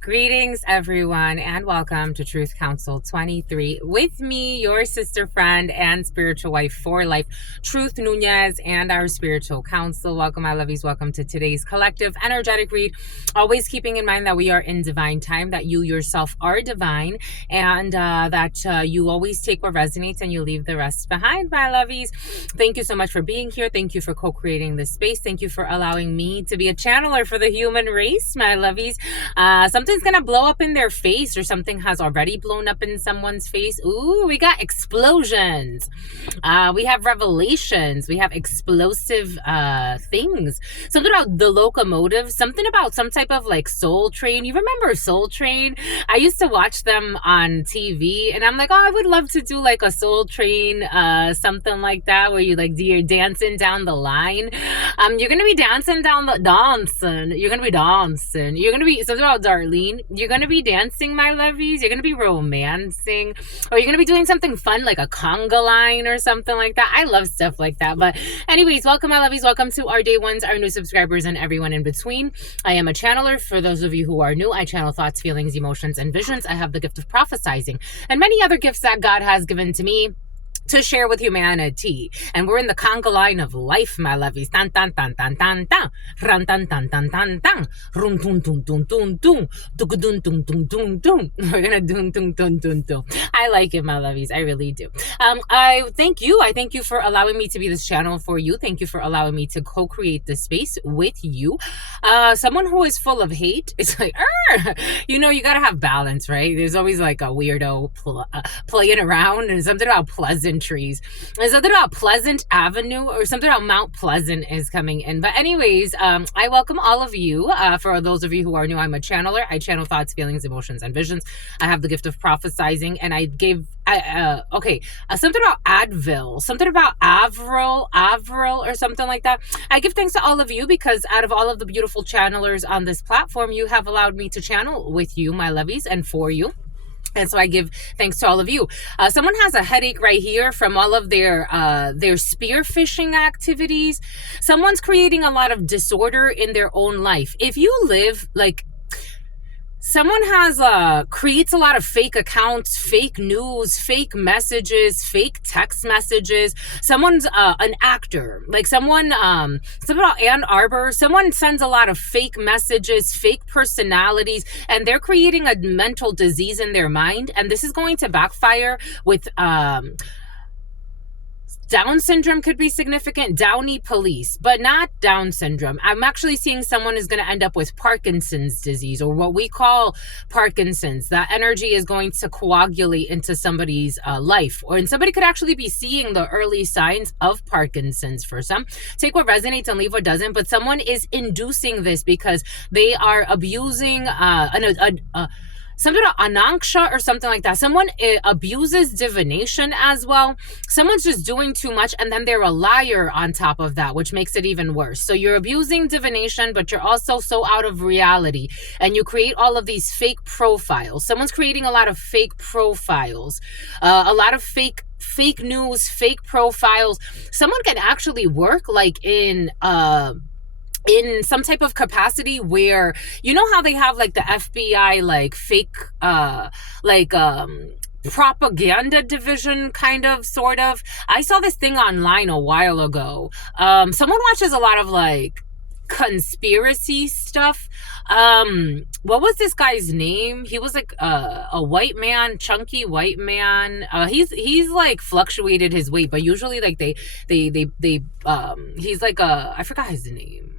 Greetings, everyone, and welcome to Truth Council 23 with me, your sister friend and spiritual wife for life, Truth Nunez, and our spiritual council. Welcome, my lovies. Welcome to today's collective energetic read. Always keeping in mind that we are in divine time, that you yourself are divine, and that you always take what resonates and you leave the rest behind, my lovies. Thank you so much for being here. Thank you for co-creating this space. Thank you for allowing me to be a channeler for the human race, my lovies. Something's gonna blow up in their face, or something has already blown up in someone's face. Ooh, we got explosions. We have revelations. We have explosive things. Something about the locomotive. Something about some type of like Soul Train. You remember Soul Train? I used to watch them on TV, and I'm like, oh, I would love to do like a Soul Train, something like that, where you're dancing down the line. You're gonna be dancing down the dancing. You're gonna be dancing. You're gonna be something about Darlene. You're gonna be dancing, my lovies. You're gonna be romancing, or you're gonna be doing something fun like a conga line or something like that. I love stuff like that. But anyways, welcome, my lovies. Welcome to our day ones, our new subscribers, and everyone in between. I am a channeler. For those of you who are new, I channel thoughts, feelings, emotions, and visions. I have the gift of prophesizing and many other gifts that God has given to me to share with humanity. And we're in the conga line of life, my lovies. Tan tan tan tan tan tan. Ran tan tan tan tan tan. Rum dun dun dun dun dun. Dun dun dun dun dun dun. We're gonna dun dun dun dun dun. I like it, my lovies. I really do. I thank you. I thank you for allowing me to be this channel for you. Thank you for allowing me to co-create this space with you. Someone who is full of hate, it's like, you know, you gotta have balance, right? There's always like a weirdo playing around, and something about pleasantries. There's something about Pleasant Avenue, or something about Mount Pleasant is coming in. But anyways, I welcome all of you. For those of you who are new, I'm a channeler. I channel thoughts, feelings, emotions, and visions. I have the gift of prophesizing, and something about Advil, something about Avril, or something like that. I give thanks to all of you, because out of all of the beautiful channelers on this platform, you have allowed me to channel with you, my lovies, and for you. And so I give thanks to all of you. Someone has a headache right here from all of their spearfishing activities. Someone's creating a lot of disorder in their own life. If you live like, someone creates a lot of fake accounts, fake news, fake messages, fake text messages. Someone's an actor, like something about Ann Arbor. Someone sends a lot of fake messages, fake personalities, and they're creating a mental disease in their mind. And this is going to backfire with Down syndrome could be significant, Downy police, but not Down syndrome. I'm actually seeing someone is going to end up with Parkinson's disease, or what we call Parkinson's. That energy is going to coagulate into somebody's life, and somebody could actually be seeing the early signs of Parkinson's for some. Take what resonates and leave what doesn't, but someone is inducing this because they are abusing something about ananksha or something like that. Someone abuses divination as well. Someone's just doing too much, and then they're a liar on top of that, which makes it even worse. So you're abusing divination, but you're also so out of reality, and you create all of these fake profiles. Someone's creating a lot of fake profiles, a lot of fake news, fake profiles. Someone can actually work like in some type of capacity where, you know how they have like the FBI, like fake, propaganda division, kind of, sort of. I saw this thing online a while ago. Someone watches a lot of like conspiracy stuff. What was this guy's name? He was like a white man, chunky white man. He's like fluctuated his weight, but usually like they he's like I forgot his name.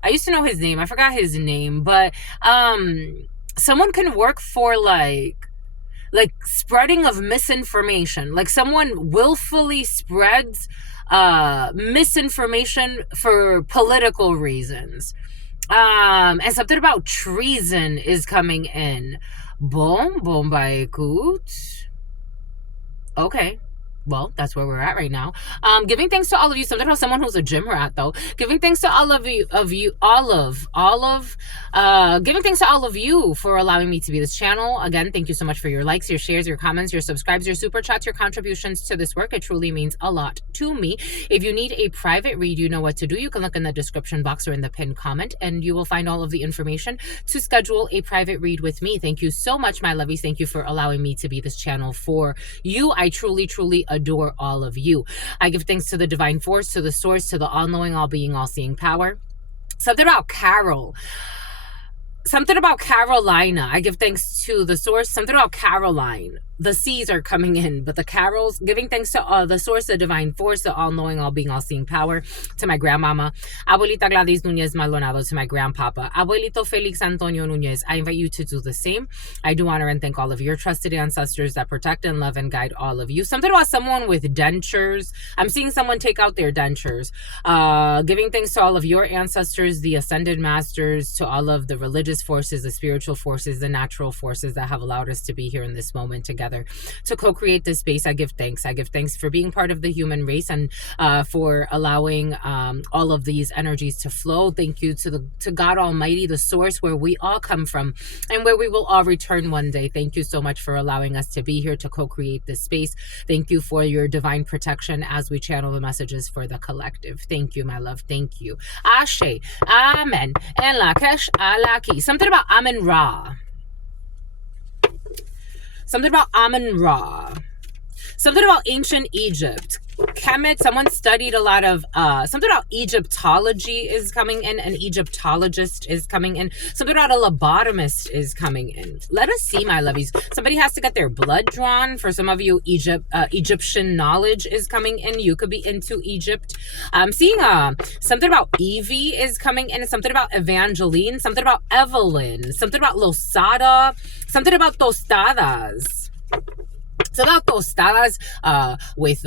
I used to know his name. I forgot his name, but someone can work for like spreading of misinformation. Like someone willfully spreads misinformation for political reasons. And something about treason is coming in. Bon ba écoute. Okay. Well, that's where we're at right now. Giving thanks to all of you. Something about someone who's a gym rat, though. Giving thanks to all of you, giving thanks to all of you for allowing me to be this channel. Again, thank you so much for your likes, your shares, your comments, your subscribes, your super chats, your contributions to this work. It truly means a lot to me. If you need a private read, you know what to do. You can look in the description box or in the pinned comment, and you will find all of the information to schedule a private read with me. Thank you so much, my lovies. Thank you for allowing me to be this channel for you. I truly, truly adore all of you. I give thanks to the divine force, to the source, to the all-knowing, all-being, all-seeing power. Something about Carol. Something about Carolina. I give thanks to the source. Something about Caroline. The C's are coming in, but the Carols, giving thanks to the source, the divine force, the all-knowing, all-being, all-seeing power, to my grandmama, Abuelita Gladys Nunez Maldonado, to my grandpapa, Abuelito Felix Antonio Nunez. I invite you to do the same. I do honor and thank all of your trusted ancestors that protect and love and guide all of you. Something about someone with dentures. I'm seeing someone take out their dentures. Giving thanks to all of your ancestors, the ascended masters, to all of the religious forces, the spiritual forces, the natural forces that have allowed us to be here in this moment together to co-create this space. I give thanks. I give thanks for being part of the human race and for allowing all of these energies to flow. Thank you to God Almighty, the source where we all come from and where we will all return one day. Thank you so much for allowing us to be here to co-create this space. Thank you for your divine protection as we channel the messages for the collective. Thank you, my love. Thank you. Ashe, Amen, and Lakesh Alaki. Something about Amen Ra. Something about Amen Ra. Something about ancient Egypt. Kemet, someone studied a lot of, something about Egyptology is coming in. An Egyptologist is coming in. Something about a lobotomist is coming in. Let us see, my lovies. Somebody has to get their blood drawn. For some of you, Egyptian knowledge is coming in. You could be into Egypt. I'm seeing something about Evie is coming in. Something about Evangeline. Something about Evelyn. Something about Losada. Something about tostadas. So about tostadas with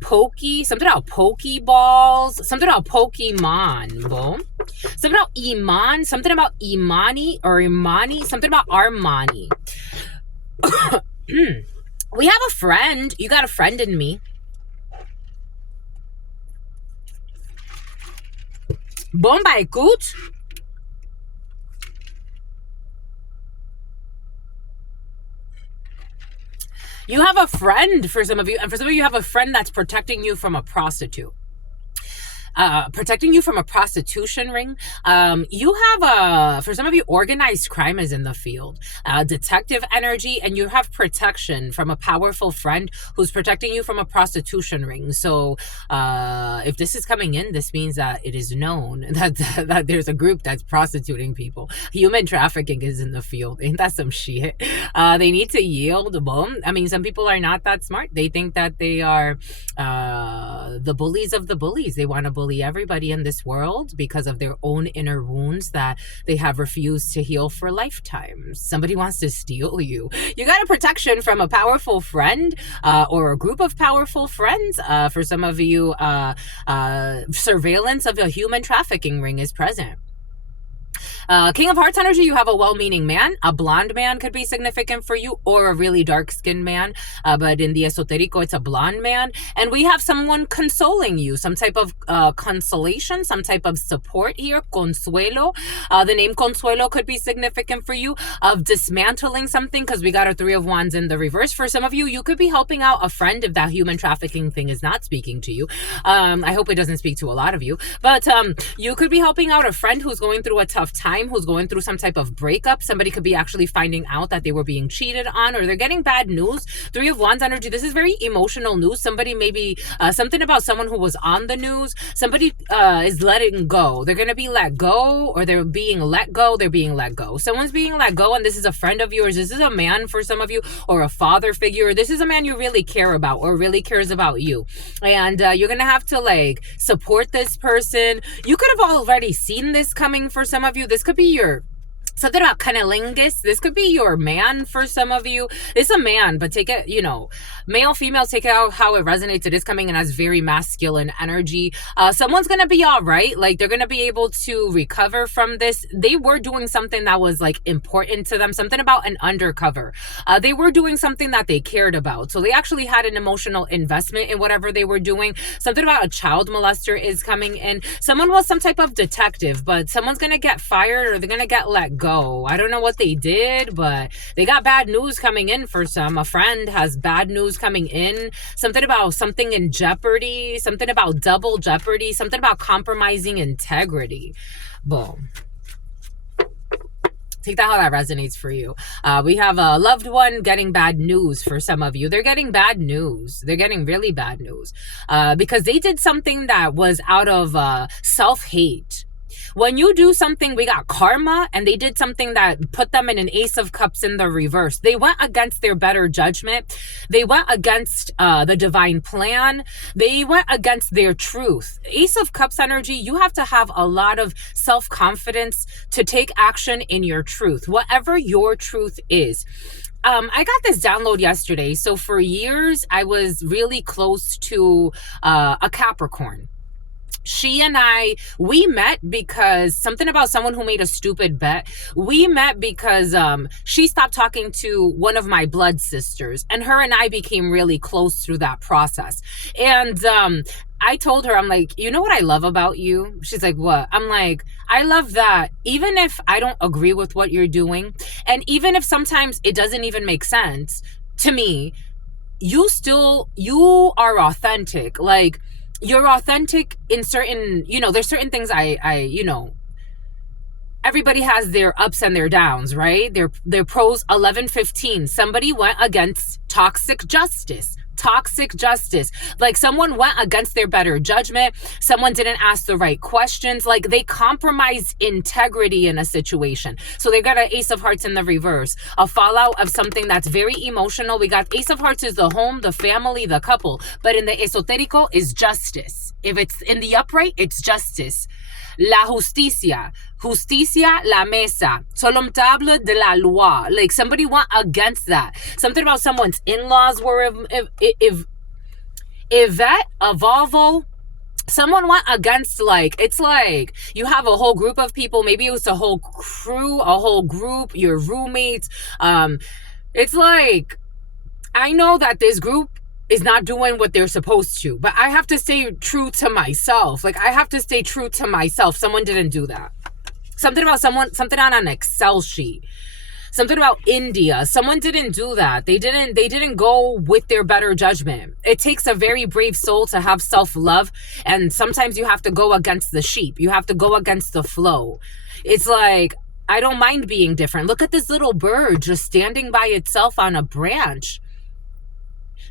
pokey, something about pokeballs, something about Pokemon, boom. Something about Iman, something about Imani or Imani, something about Armani. We have a friend. You got a friend in me. Bombay Coot. You have a friend for some of you, and for some of you have a friend that's protecting you from a prostitute. Protecting you from a prostitution ring. You have for some of you, organized crime is in the field, detective energy, and you have protection from a powerful friend who's protecting you from a prostitution ring. So if this is coming in, this means that it is known that there's a group that's prostituting people. Human trafficking is in the field. Ain't that some shit? They need to yield. Boom. I mean, some people are not that smart. They think that they are the bullies of the bullies. They want to bully everybody in this world because of their own inner wounds that they have refused to heal for lifetimes. Somebody wants to steal you. You got a protection from a powerful friend or a group of powerful friends. For some of you, surveillance of a human trafficking ring is present. King of Hearts energy, you have a well-meaning man. A blonde man could be significant for you, or a really dark-skinned man. But in the esoterico, it's a blonde man. And we have someone consoling you, some type of consolation, some type of support here. Consuelo. The name Consuelo could be significant for you, of dismantling something, because we got a 3 of Wands in the reverse. For some of you, you could be helping out a friend if that human trafficking thing is not speaking to you. I hope it doesn't speak to a lot of you. But you could be helping out a friend who's going through a tough time, who's going through some type of breakup. Somebody could be actually finding out that they were being cheated on, or they're getting bad news. 3 of Wands energy, this is very emotional news. Somebody maybe, something about someone who was on the news. Somebody is letting go. They're going to be let go, or they're being let go. They're being let go. Someone's being let go, and this is a friend of yours. This is a man for some of you, or a father figure. This is a man you really care about, or really cares about you. And you're going to have to like support this person. You could have already seen this coming for some of you. This could be your Something about cunnilingus. This could be your man for some of you. It's a man, but take it, male, female, take it out how it resonates. It is coming in as very masculine energy. Someone's going to be all right. Like, they're going to be able to recover from this. They were doing something that was like important to them, something about an undercover. They were doing something that they cared about. So they actually had an emotional investment in whatever they were doing. Something about a child molester is coming in. Someone was some type of detective, but someone's going to get fired or they're going to get let go. I don't know what they did, but they got bad news coming in for some. A friend has bad news coming in. Something about something in jeopardy. Something about double jeopardy. Something about compromising integrity. Boom. Take that how that resonates for you. We have a loved one getting bad news for some of you. They're getting bad news. They're getting really bad news because they did something that was out of self-hate. When you do something, we got karma, and they did something that put them in an Ace of Cups in the reverse. They went against their better judgment. They went against the divine plan. They went against their truth. Ace of Cups energy, you have to have a lot of self-confidence to take action in your truth, whatever your truth is. I got this download yesterday. So for years, I was really close to a Capricorn. She and we met because something about someone who made a stupid bet. We met because she stopped talking to one of my blood sisters, and her and I became really close through that process. And I told her, I'm like, you know what I love about you? She's like, what? I'm like, I love that even if I don't agree with what you're doing, and even if sometimes it doesn't even make sense to me, you are authentic. Like, you're authentic in certain, there's certain things everybody has their ups and their downs, right? Their pros. 11:15. Somebody went against toxic justice. Like, someone went against their better judgment. Someone didn't ask the right questions. Like, they compromised integrity in a situation. So they got an Ace of Hearts in the reverse, a fallout of something that's very emotional. We got Ace of Hearts is the home, the family, the couple. But in the esotérico is justice. If it's in the upright, it's justice. La justicia. Justicia, la mesa. Solomtable de la loi. Like, somebody went against that. Something about someone's in-laws were Yvette, a Volvo. Someone went against, like, it's like you have a whole group of people. Maybe it was a whole crew, a whole group, your roommates. It's like, I know that this group is not doing what they're supposed to, but I have to stay true to myself. Like, I have to stay true to myself. Someone didn't do that. Something on an Excel sheet. Something about India. Someone didn't do that. They didn't go with their better judgment. It takes a very brave soul to have self-love, and sometimes you have to go against the sheep. You have to go against the flow. It's like, I don't mind being different. Look at this little bird just standing by itself on a branch.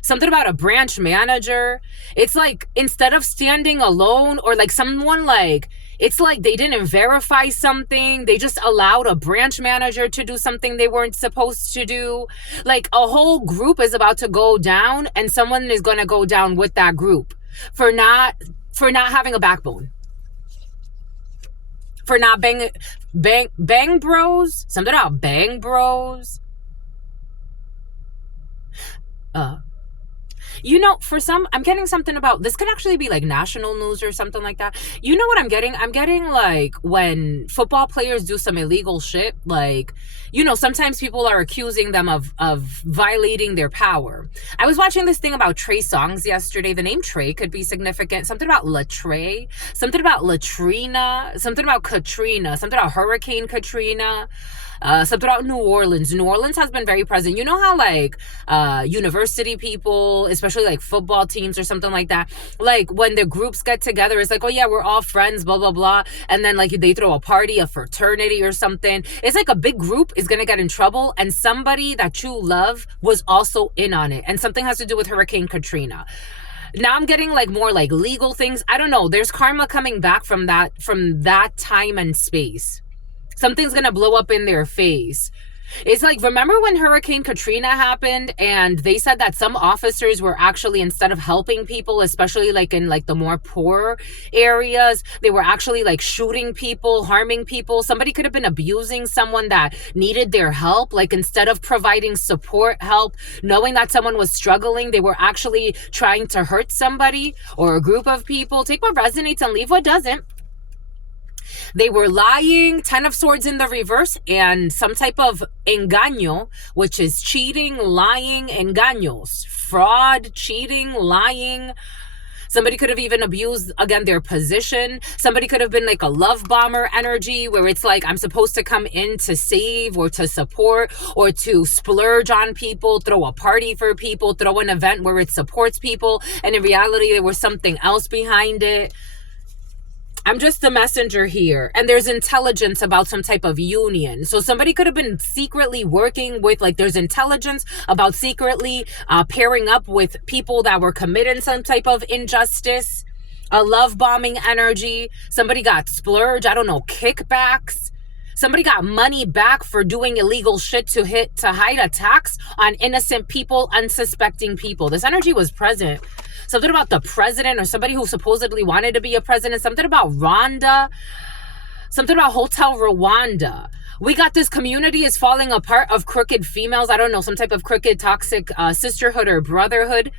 Something about a branch manager. It's like, instead of standing alone, or like someone, like, it's like they didn't verify something. They just allowed a branch manager to do something they weren't supposed to do. Like, a whole group is about to go down, and someone is going to go down with that group for not having a backbone. For not bang bros. Something about bang bros. For some, I'm getting something about, this could actually be like national news or something like that. You know what I'm getting? I'm getting, like, when football players do some illegal shit, like, sometimes people are accusing them of violating their power. I was watching this thing about Trey Songz yesterday. The name Trey could be significant. Something about Latrey, something about Latrina, something about Katrina, something about Hurricane Katrina. Something about New Orleans. New Orleans has been very present. You know how, like, university people, especially like football teams or something like that, like, when the groups get together, it's like, oh yeah, we're all friends, blah, blah, blah. And then, like, they throw a party, a fraternity or something. It's like a big group is going to get in trouble, and somebody that you love was also in on it. And something has to do with Hurricane Katrina. Now I'm getting, like, more like legal things. I don't know. There's karma coming back from that time and space. Something's going to blow up in their face. It's like, remember when Hurricane Katrina happened and they said that some officers were actually, instead of helping people, especially like in like the more poor areas, they were actually like shooting people, harming people. Somebody could have been abusing someone that needed their help. Like, instead of providing support, help, knowing that someone was struggling, they were actually trying to hurt somebody or a group of people. Take what resonates and leave what doesn't. They were lying, 10 of swords in the reverse, and some type of engaño, which is cheating, lying, engaños, fraud, cheating, lying. Somebody could have even abused, again, their position. Somebody could have been like a love bomber energy where it's like, I'm supposed to come in to save or to support or to splurge on people, throw a party for people, throw an event where it supports people. And in reality, there was something else behind it. I'm just the messenger here. And there's intelligence about some type of union. So somebody could have been secretly working with, like, there's intelligence about secretly pairing up with people that were committing some type of injustice, a love bombing energy. Somebody got splurged, I don't know, kickbacks. Somebody got money back for doing illegal shit to hide a tax on innocent people, unsuspecting people. This energy was present. Something about the president or somebody who supposedly wanted to be a president. Something about Rwanda. Something about Hotel Rwanda. We got this community is falling apart of crooked females. I don't know, some type of crooked, toxic sisterhood or brotherhood.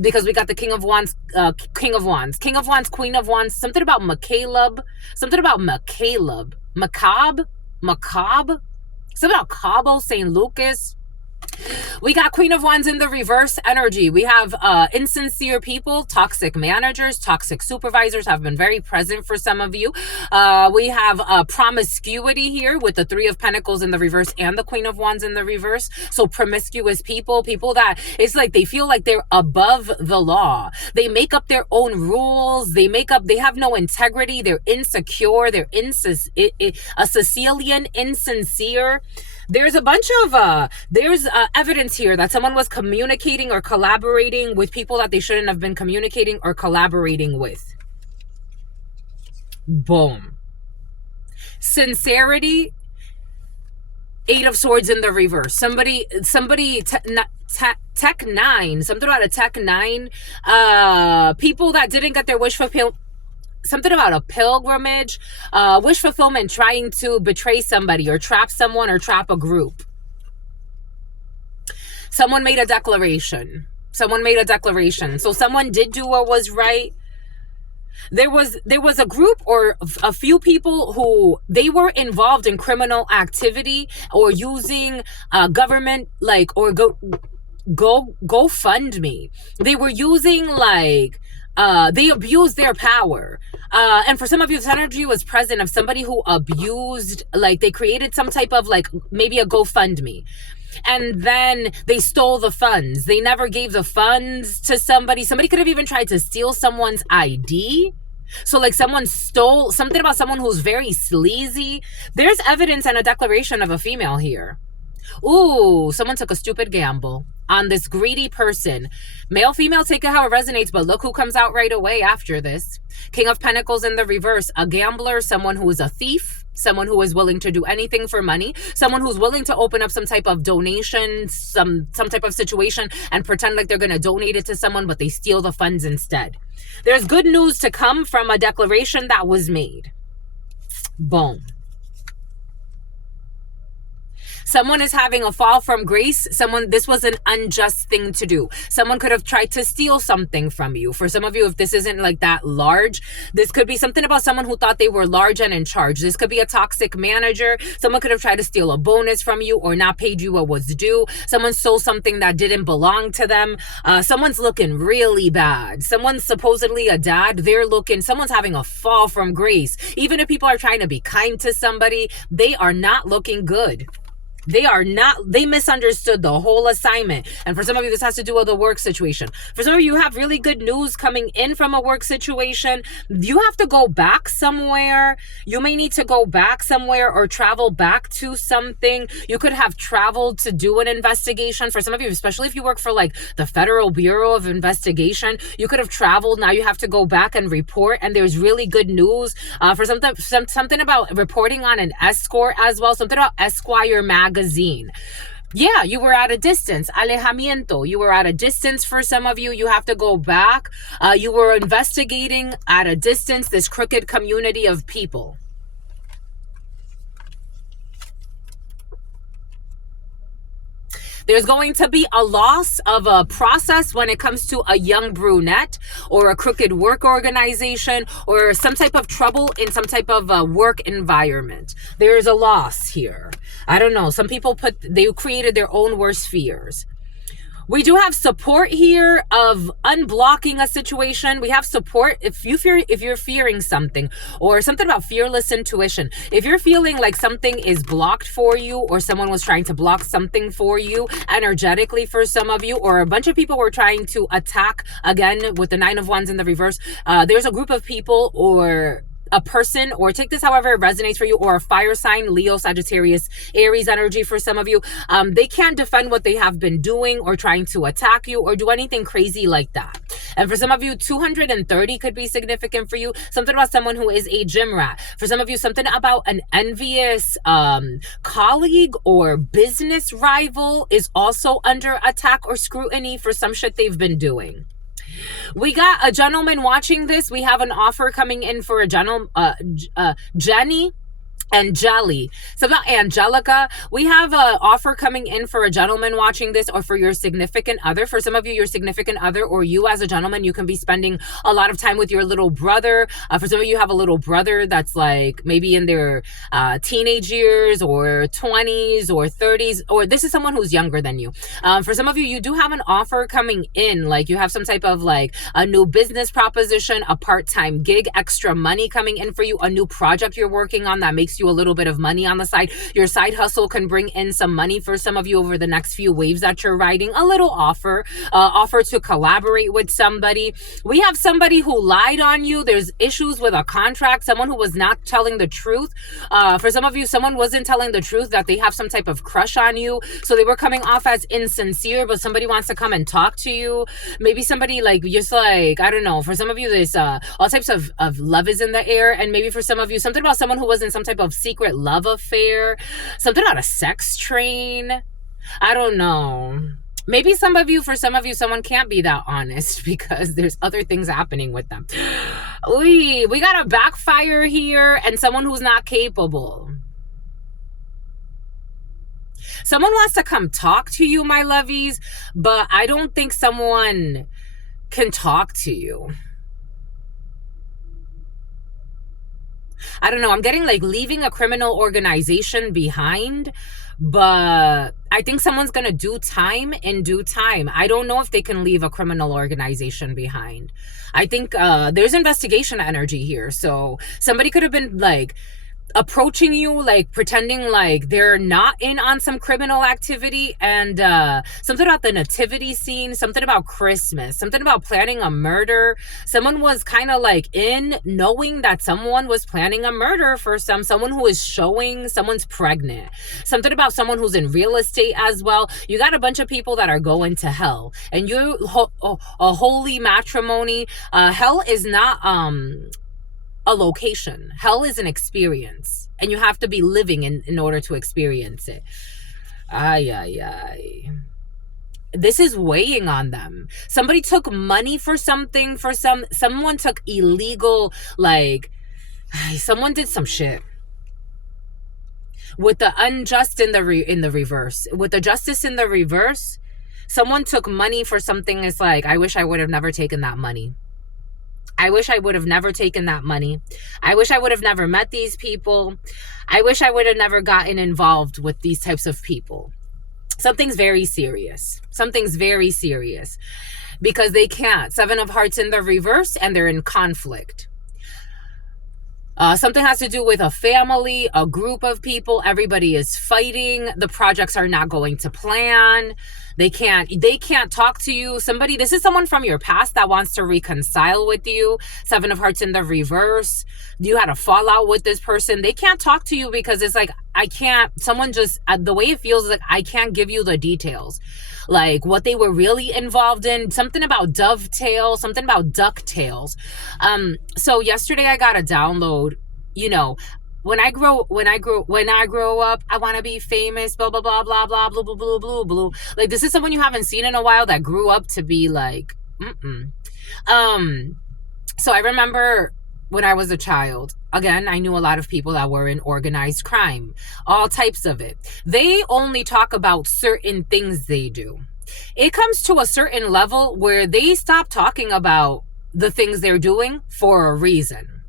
Because we got the King of Wands, Queen of Wands, something about Macaleb. Something about Macaleb. Macabre. Something about Cabo, St. Lucas. We got Queen of Wands in the reverse energy. We have insincere people, toxic managers, toxic supervisors have been very present for some of you. We have promiscuity here with the Three of Pentacles in the reverse and the Queen of Wands in the reverse. So promiscuous people that it's like they feel like they're above the law. They make up their own rules. They have no integrity. They're insecure. They're a Sicilian, insincere. There's a bunch of, evidence here that someone was communicating or collaborating with people that they shouldn't have been communicating or collaborating with. Boom. Sincerity, Eight of Swords in the reverse. Somebody, Tech 9, something about a Tech 9, people that didn't get their wish fulfilled. Something about a pilgrimage, wish fulfillment, trying to betray somebody or trap someone or trap a group. Someone made a declaration. So someone did do what was right. There was a group or a few people who they were involved in criminal activity or using government, like, or GoFundMe. They were using, like, they abused their power. And for some of you, this energy was present of somebody who abused, like, they created some type of, like, maybe a GoFundMe. And then they stole the funds. They never gave the funds to somebody. Somebody could have even tried to steal someone's ID. So, like, someone stole something about someone who's very sleazy. There's evidence and a declaration of a female here. Ooh, someone took a stupid gamble on this greedy person. Male, female, take it how it resonates, but look who comes out right away after this. King of Pentacles in the reverse, a gambler, someone who is a thief, someone who is willing to do anything for money, someone who's willing to open up some type of donation, some type of situation and pretend like they're going to donate it to someone, but they steal the funds instead. There's good news to come from a declaration that was made. Boom. Someone is having a fall from grace. This was an unjust thing to do. Someone could have tried to steal something from you. For some of you, if this isn't like that large, this could be something about someone who thought they were large and in charge. This could be a toxic manager. Someone could have tried to steal a bonus from you or not paid you what was due. Someone stole something that didn't belong to them. Someone's looking really bad. Someone's supposedly a dad. Someone's having a fall from grace. Even if people are trying to be kind to somebody, they are not looking good. They misunderstood the whole assignment. And for some of you, this has to do with a work situation. For some of you, have really good news coming in from a work situation. You have to go back somewhere. You may need to go back somewhere or travel back to something. You could have traveled to do an investigation. For some of you, especially if you work for, like, the Federal Bureau of Investigation, you could have traveled. Now you have to go back and report. And there's really good news for something about reporting on an escort as well. Something about Esquire magazine. magazine. Yeah, you were at a distance. Alejamiento. You were at a distance for some of you. You have to go back. You were investigating at a distance this crooked community of people. There's going to be a loss of a process when it comes to a young brunette or a crooked work organization or some type of trouble in some type of work environment. There's a loss here. I don't know. Some people they created their own worst fears. We do have support here of unblocking a situation. We have support if you're fearing something, or something about fearless intuition. If you're feeling like something is blocked for you, or someone was trying to block something for you energetically for some of you, or a bunch of people were trying to attack, again with the 9 of Wands in the reverse, there's a group of people or a person, or take this however it resonates for you, or a fire sign, Leo, Sagittarius, Aries energy for some of you. They can't defend what they have been doing or trying to attack you or do anything crazy like that. And for some of you, 230 could be significant for you. Something about someone who is a gym rat. For some of you, something about an envious colleague or business rival is also under attack or scrutiny for some shit they've been doing. We got a gentleman watching this. We have an offer coming in for a Jenny and Jelly. So about Angelica, we have an offer coming in for a gentleman watching this, or for your significant other. For some of you, your significant other, or you as a gentleman, you can be spending a lot of time with your little brother. For some of you have a little brother that's like maybe in their teenage years or 20s or 30s, or this is someone who's younger than you. For some of you, you do have an offer coming in, like you have some type of like a new business proposition, a part-time gig, extra money coming in for you, a new project you're working on that makes you a little bit of money on the side. Your side hustle can bring in some money for some of you over the next few waves that you're riding. A little offer to collaborate with somebody. We have somebody who lied on you. There's issues with a contract, someone who was not telling the truth. For some of you, someone wasn't telling the truth, that they have some type of crush on you, so they were coming off as insincere, but somebody wants to come and talk to you. Maybe somebody like, just like, I don't know, for some of you, there's all types of love is in the air. And maybe for some of you, something about someone who was in some type of secret love affair, something about a sex train. I don't know. Maybe for some of you, someone can't be that honest because there's other things happening with them. We got a backfire here and someone who's not capable. Someone wants to come talk to you, my lovies, but I don't think someone can talk to you. I don't know. I'm getting like leaving a criminal organization behind, but I think someone's going to do time in due time. I don't know if they can leave a criminal organization behind. I think there's investigation energy here. So somebody could have been like approaching you, like pretending like they're not in on some criminal activity, and something about the nativity scene, something about Christmas, something about planning a murder. Someone was kind of like in knowing that someone was planning a murder for someone who is showing someone's pregnant, something about someone who's in real estate as well. You got a bunch of people that are going to hell, and you a holy matrimony. Hell is not a location. Hell is an experience, and you have to be living in order to experience it. This is weighing on them. Somebody took money for something, someone took illegal, like someone did some shit with the unjust in the reverse. With the justice in the reverse, someone took money for something. It's like, I wish I would have never taken that money. I wish I would have never taken that money. I wish I would have never met these people. I wish I would have never gotten involved with these types of people. Something's very serious. Something's very serious because they can't. 7 of Hearts in the reverse, and they're in conflict. Something has to do with a family, a group of people. Everybody is fighting. The projects are not going to plan. They can't talk to you. This is someone from your past that wants to reconcile with you. 7 of Hearts in the reverse. You had a fallout with this person. They can't talk to you because it's like, the way it feels is like, I can't give you the details. Like what they were really involved in, something about dovetail, something about ducktails. So yesterday I got a download, when I grow up, I want to be famous, blah blah blah blah blah blah blah blah blah blah. Like, this is someone you haven't seen in a while that grew up to be like, mm-mm. Um, so I remember when I was a child, again, I knew a lot of people that were in organized crime, all types of it. They only talk about certain things they do. It comes to a certain level where they stop talking about the things they're doing for a reason.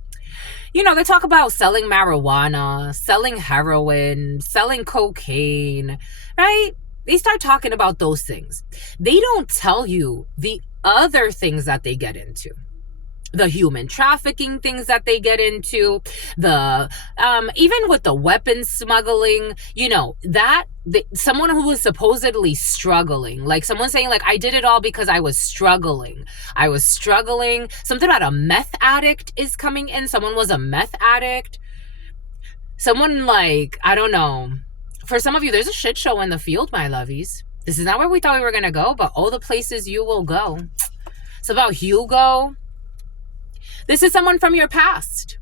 You know, they talk about selling marijuana, selling heroin, selling cocaine, right? They start talking about those things. They don't tell you the other things that they get into, the human trafficking things that they get into, the even with the weapons smuggling, you know, that someone who was supposedly struggling, like someone saying like, I did it all because I was struggling. Something about a meth addict is coming in. Someone was a meth addict. Someone, like, I don't know. For some of you, there's a shit show in the field, my lovies. This is not where we thought we were gonna go, but all the places you will go. It's about Hugo. This is someone from your past.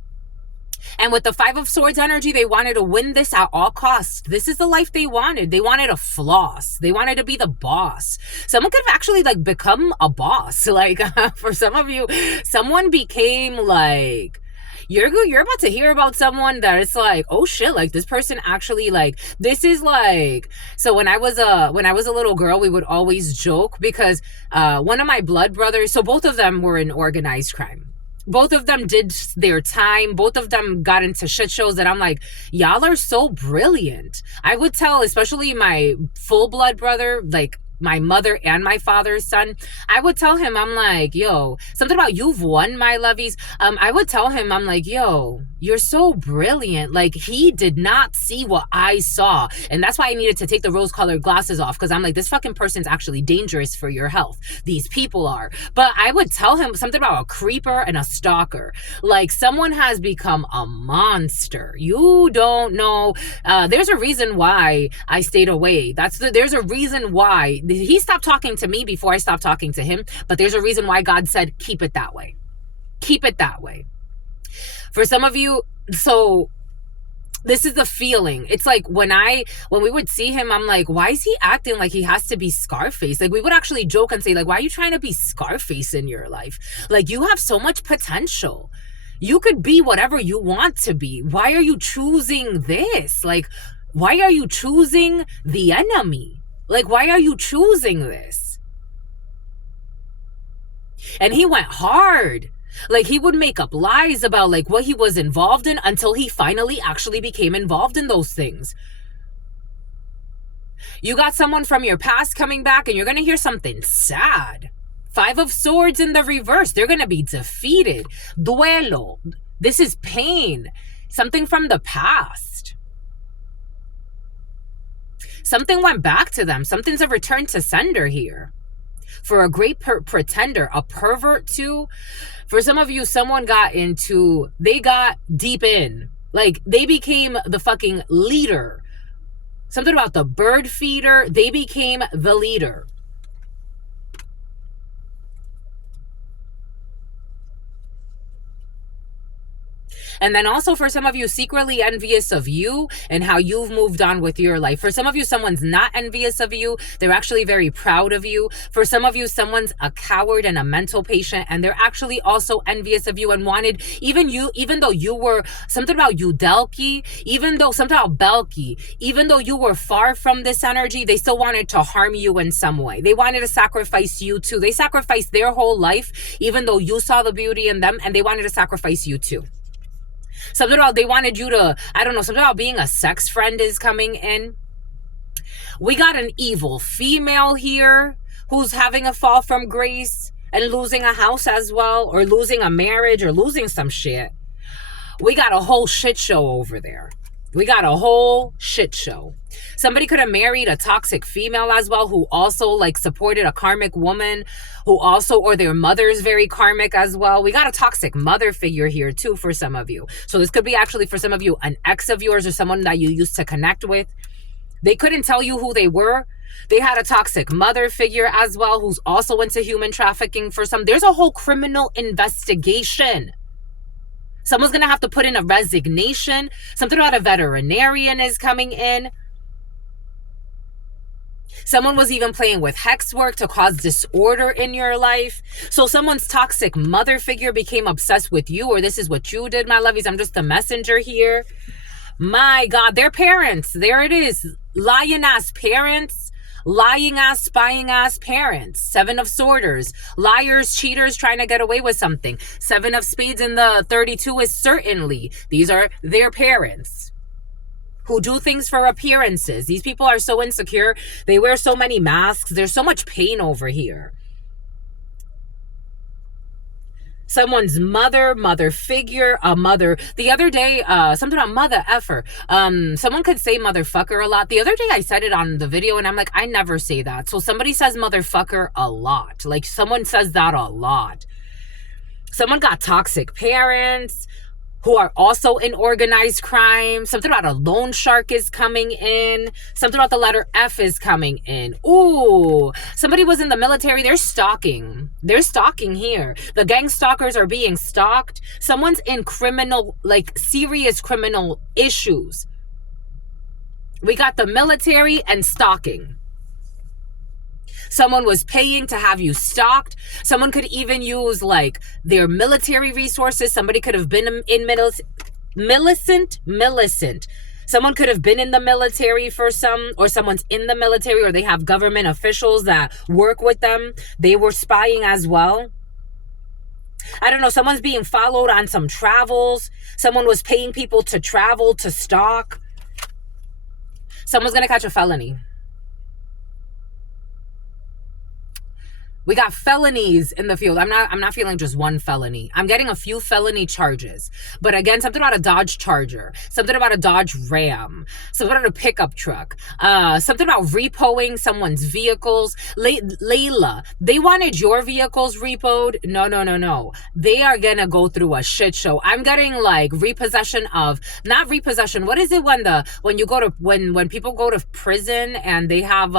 And with the Five of Swords energy, they wanted to win this at all costs. This is the life they wanted. They wanted to floss. They wanted to be the boss. Someone could have actually like become a boss. Like for some of you, someone became like, you're about to hear about someone that it's like, oh shit, like this person actually, like, this is like, so when I was a little girl, we would always joke because one of my blood brothers, so both of them were in organized crime. Both of them did their time. Both of them got into shit shows that I'm like, y'all are so brilliant. I would tell, especially my full blood brother, like my mother and my father's son, I would tell him, I'm like, yo, something about you've won, my lovies. I would tell him, I'm like, yo, you're so brilliant. Like, he did not see what I saw. And that's why I needed to take the rose-colored glasses off, because I'm like, this fucking person's actually dangerous for your health. These people are. But I would tell him something about a creeper and a stalker. Like, someone has become a monster. You don't know. There's a reason why I stayed away. There's a reason why. He stopped talking to me before I stopped talking to him, but there's a reason why God said, keep it that way. Keep it that way. For some of you, so this is the feeling. It's like when we would see him, I'm like, why is he acting like he has to be Scarface? Like, we would actually joke and say, like, why are you trying to be Scarface in your life? Like, you have so much potential. You could be whatever you want to be. Why are you choosing this? Like, why are you choosing the enemy? Like, why are you choosing this? And he went hard. Like, he would make up lies about like what he was involved in until he finally actually became involved in those things. You got someone from your past coming back and you're going to hear something sad. Five of Swords in the reverse. They're going to be defeated. Duelo. This is pain. Something from the past. Something went back to them. Something's a return to sender here. For a great pretender, a pervert too. For some of you, they got deep in. Like, they became the fucking leader. Something about the bird feeder. They became the leader. And then also for some of you, secretly envious of you and how you've moved on with your life. For some of you, someone's not envious of you. They're actually very proud of you. For some of you, someone's a coward and a mental patient, and they're actually also envious of you and wanted, even though you were, something about Udelki, something about Belki, even though you were far from this energy, they still wanted to harm you in some way. They wanted to sacrifice you too. They sacrificed their whole life, even though you saw the beauty in them, and they wanted to sacrifice you too. Something about they wanted you to, I don't know, something about being a sex friend is coming in. We got an evil female here who's having a fall from grace and losing a house as well, or losing a marriage, or losing some shit. We got a whole shit show over there. We got a whole shit show. Somebody could have married a toxic female as well, who also like supported a karmic woman, who also, or their mother's very karmic as well. We got a toxic mother figure here too for some of you. So this could be actually for some of you an ex of yours or someone that you used to connect with. They couldn't tell you who they were. They had a toxic mother figure as well, who's also into human trafficking for some. There's a whole criminal investigation. Someone's going to have to put in a resignation. Something about a veterinarian is coming in. Someone was even playing with hex work to cause disorder in your life. So someone's toxic mother figure became obsessed with you, or this is what you did, my lovies. I'm just the messenger here. My God, their parents. There it is. Lying ass parents. Lying ass, spying ass parents. 7 of Swords. Liars, cheaters trying to get away with something. 7 of Spades in the 32 is certainly. These are their parents who do things for appearances. These people are so insecure. They wear so many masks. There's so much pain over here. Someone's mother figure, a mother. The other day, something about mother effer. Someone could say motherfucker a lot. The other day I said it on the video and I'm like, I never say that. So somebody says motherfucker a lot. Like someone says that a lot. Someone got toxic parents who are also in organized crime. Something about a loan shark is coming in. Something about the letter F is coming in. Ooh, somebody was in the military. They're stalking. They're stalking here. The gang stalkers are being stalked. Someone's in criminal, like serious criminal issues. We got the military and stalking. Someone was paying to have you stalked. Someone could even use like their military resources. Somebody could have been in Millicent. Someone could have been in the military for some, or someone's in the military, or they have government officials that work with them. They were spying as well. I don't know. Someone's being followed on some travels. Someone was paying people to travel, to stalk. Someone's going to catch a felony. We got felonies in the field. I'm not feeling just one felony. I'm getting a few felony charges. But again, something about a Dodge Charger, something about a Dodge Ram, something about a pickup truck, something about repoing someone's vehicles. Layla, they wanted your vehicles repoed. No. They are gonna go through a shit show. I'm getting like repossession of, not repossession. What is it when people go to prison and they have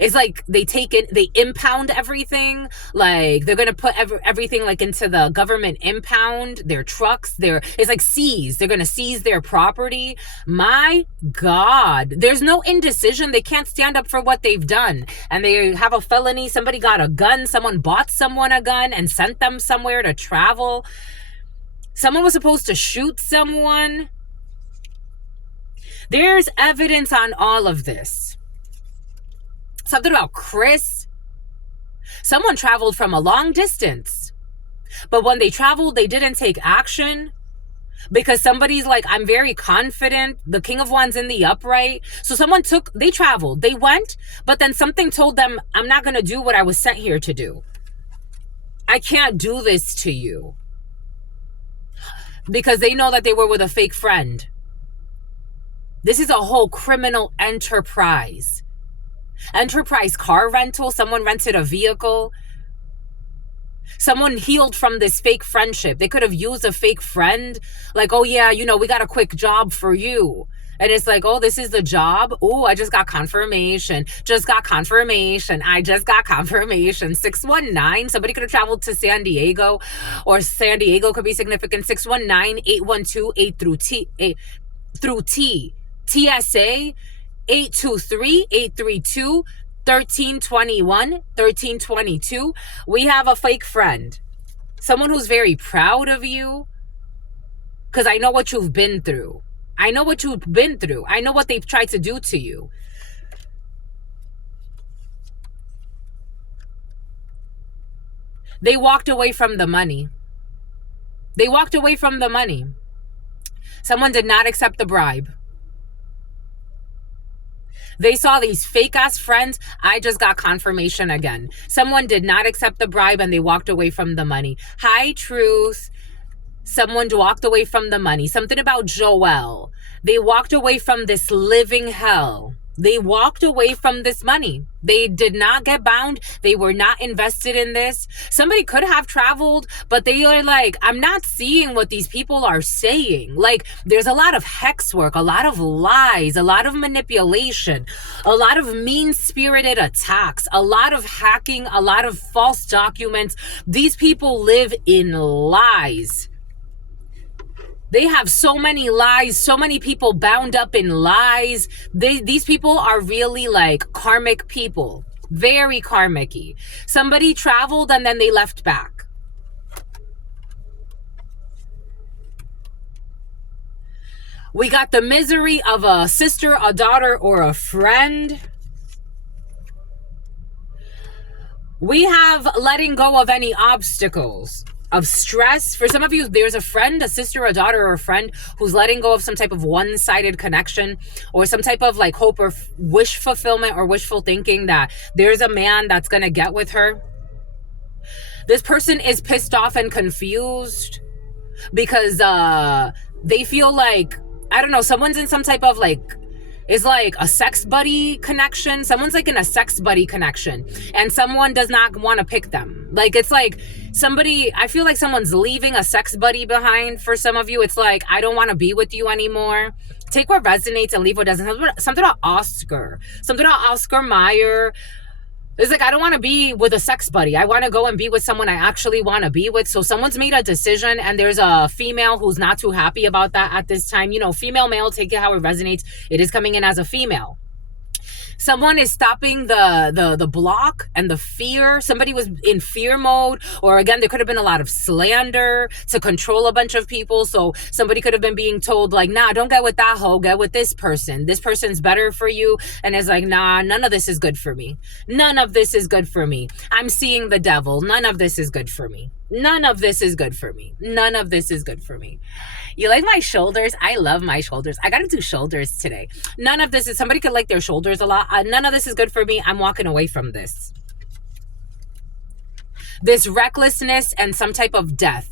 it's like they impound everything. Like they're gonna put everything like into the government impound, their trucks, it's like seize. They're gonna seize their property. My God, there's no indecision. They can't stand up for what they've done, and they have a felony. Somebody got a gun. Someone bought someone a gun and sent them somewhere to travel. Someone was supposed to shoot someone. There's evidence on all of this. Something about Chris. Someone traveled from a long distance, but when they traveled, they didn't take action because somebody's like, I'm very confident. The King of Wands in the upright. So they traveled, they went, but then something told them, I'm not going to do what I was sent here to do. I can't do this to you, because they know that they were with a fake friend. This is a whole criminal enterprise. Enterprise car rental. Someone rented a vehicle. Someone healed from this fake friendship. They could have used a fake friend. Like, oh yeah, we got a quick job for you. And it's like, oh, this is the job. Oh, I just got confirmation. I just got confirmation. 619. Somebody could have traveled to San Diego, or San Diego could be significant. 619-812-8 through T. TSA 823-832-1321, 1322. We have a fake friend. Someone who's very proud of you. Because I know what you've been through. I know what they've tried to do to you. They walked away from the money. Someone did not accept the bribe. They saw these fake ass friends. I just got confirmation again. Someone did not accept the bribe and they walked away from the money. Hi, Truth. Someone walked away from the money. Something about Joel. They walked away from this living hell. They walked away from this money. They did not get bound. They were not invested in this. Somebody could have traveled, but they are like, I'm not seeing what these people are saying. Like, there's a lot of hex work, a lot of lies, a lot of manipulation, a lot of mean-spirited attacks, a lot of hacking, a lot of false documents. These people live in lies. They have so many lies, so many people bound up in lies. These people are really like karmic people, very karmic-y. Somebody traveled and then they left back. We got the misery of a sister, a daughter, or a friend. We have letting go of any obstacles, of stress. For some of you, there's a friend, a sister, a daughter, or a friend who's letting go of some type of one-sided connection or some type of like hope or wish fulfillment or wishful thinking that there's a man that's going to get with her. This person is pissed off and confused because they feel like, I don't know, someone's in some type of like, is like a sex buddy connection. Someone's like in a sex buddy connection and someone does not want to pick them. Like, it's like somebody, I feel like someone's leaving a sex buddy behind. For some of you, it's like, I don't want to be with you anymore. Take what resonates and leave what doesn't. Something about Oscar Mayer. It's like, I don't want to be with a sex buddy. I want to go and be with someone I actually want to be with. So someone's made a decision and there's a female who's not too happy about that at this time. You know, female, male, take it how it resonates. It is coming in as a female. Someone is stopping the block and the fear. Somebody was in fear mode, or again, there could have been a lot of slander to control a bunch of people. So somebody could have been being told like, nah, don't get with that hoe, get with this person. This person's better for you. And it's like, nah, none of this is good for me. None of this is good for me. I'm seeing the devil. None of this is good for me. None of this is good for me. None of this is good for me. You like my shoulders? I love my shoulders. I got to do shoulders today. None of this is, somebody could like their shoulders a lot. None of this is good for me. I'm walking away from this. This recklessness and some type of death.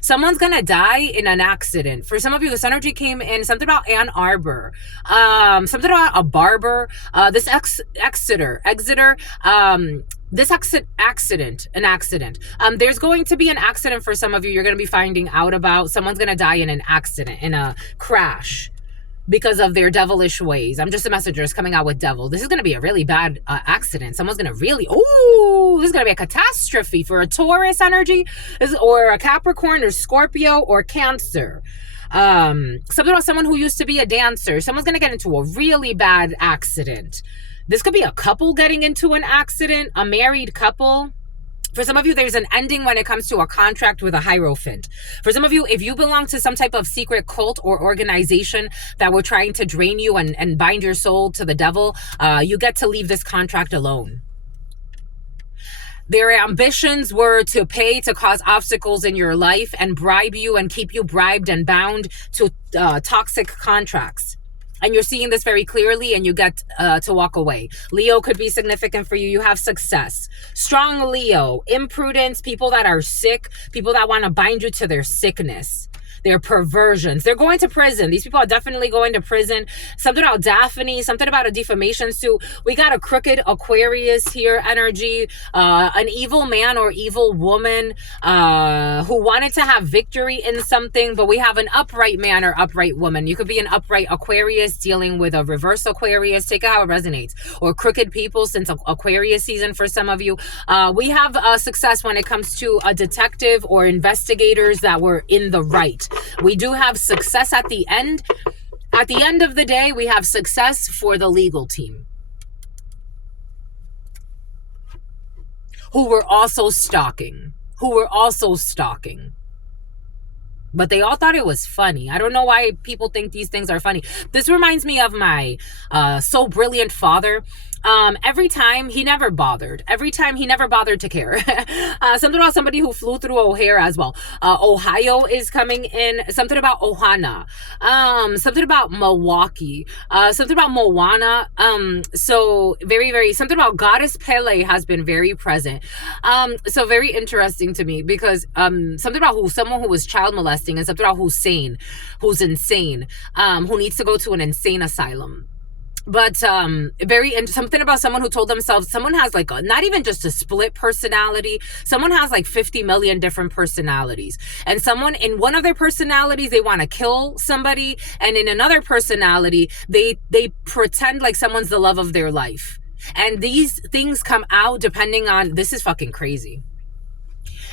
Someone's going to die in an accident. For some of you, this energy came in, something about Ann Arbor, something about a barber, this Exeter, this accident. There's going to be an accident for some of you. You're going to be finding out about. Someone's going to die in an accident, in a crash, because of their devilish ways. I'm just a messenger. It's coming out with devil. This is going to be a really bad accident. Someone's going to really, this is going to be a catastrophe for a Taurus energy, or a Capricorn, or Scorpio, or Cancer. Something about someone who used to be a dancer. Someone's going to get into a really bad accident. This could be a couple getting into an accident, a married couple. For some of you, there's an ending when it comes to a contract with a Hierophant. For some of you, if you belong to some type of secret cult or organization that were trying to drain you and bind your soul to the devil, you get to leave this contract alone. Their ambitions were to pay to cause obstacles in your life and bribe you and keep you bribed and bound to toxic contracts. And you're seeing this very clearly and you get to walk away. Leo could be significant for you. You have success. Strong Leo, imprudence, people that are sick, people that want to bind you to their sickness. Their perversions. They're going to prison. These people are definitely going to prison. Something about Daphne, something about a defamation suit. We got a crooked Aquarius here energy, an evil man or evil woman who wanted to have victory in something, but we have an upright man or upright woman. You could be an upright Aquarius dealing with a reverse Aquarius. Take it how it resonates. Or crooked people, since Aquarius season for some of you. We have success when it comes to a detective or investigators that were in the right. We do have success at the end. At the end of the day, we have success for the legal team, who were also stalking. But they all thought it was funny. I don't know why people think these things are funny. This reminds me of my so brilliant father. Every time he never bothered to care. Something about somebody who flew through O'Hare as well. Ohio is coming in. Something about Ohana. Something about Milwaukee. Something about Moana. So very, very, something about Goddess Pele has been very present. So very interesting to me because something about someone who was child molesting, and something about who's insane, who needs to go to an insane asylum. But something about someone who told themselves, someone has like not even just a split personality, someone has like 50 million different personalities, and someone in one of their personalities they want to kill somebody, and in another personality they pretend like someone's the love of their life. And these things come out depending on, this is fucking crazy.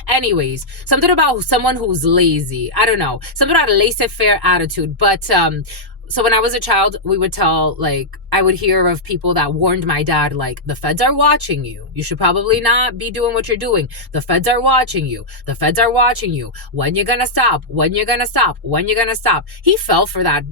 Anyways, something about someone who's lazy. I don't know. Something about a laissez-faire attitude. But so when I was a child, we would tell, like, I would hear of people that warned my dad, like, the feds are watching you. You should probably not be doing what you're doing. The feds are watching you. The feds are watching you. When you're gonna stop? When you're gonna stop? When you're gonna stop? He fell for that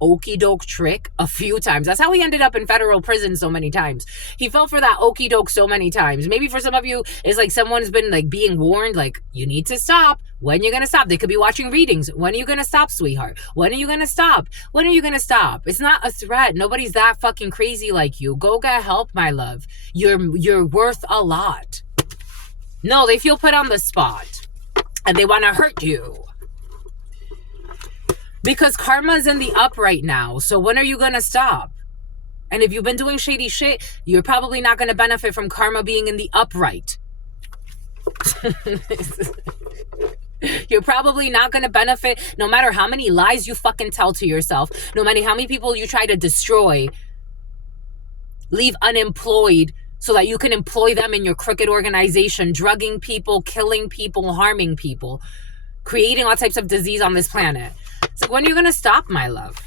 okie doke trick a few times. That's how he ended up in federal prison so many times. He fell for that okie doke so many times. Maybe for some of you, it's like someone's been like being warned, like, you need to stop. When you're gonna stop? They could be watching readings. When are you gonna stop, sweetheart? When are you gonna stop? When are you gonna stop? It's not a threat. Nobody's that fucking crazy like you. Go get help, my love. You're worth a lot. No, they feel put on the spot and they want to hurt you. Because karma's in the up right now. So when are you going to stop? And if you've been doing shady shit, you're probably not going to benefit from karma being in the upright. You're probably not going to benefit no matter how many lies you fucking tell to yourself, no matter how many people you try to destroy, leave unemployed so that you can employ them in your crooked organization, drugging people, killing people, harming people, creating all types of disease on this planet. So when are you going to stop, my love?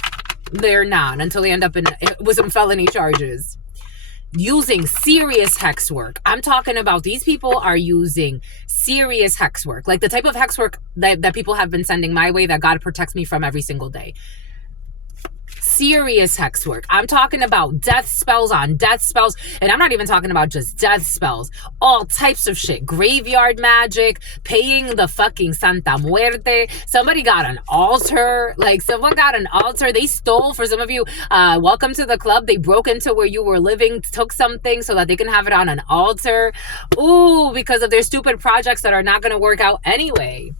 They're not, until they end up with some felony charges. Using serious hex work. I'm talking about these people are using serious hex work. Like the type of hex work that people have been sending my way that God protects me from every single day. Serious hex work. I'm talking about death spells on death spells. And I'm not even talking about just death spells. All types of shit. Graveyard magic. Paying the fucking Santa Muerte. Somebody got an altar. Like someone got an altar. They stole, for some of you, welcome to the club. They broke into where you were living, took something so that they can have it on an altar. Ooh, because of their stupid projects that are not going to work out anyway.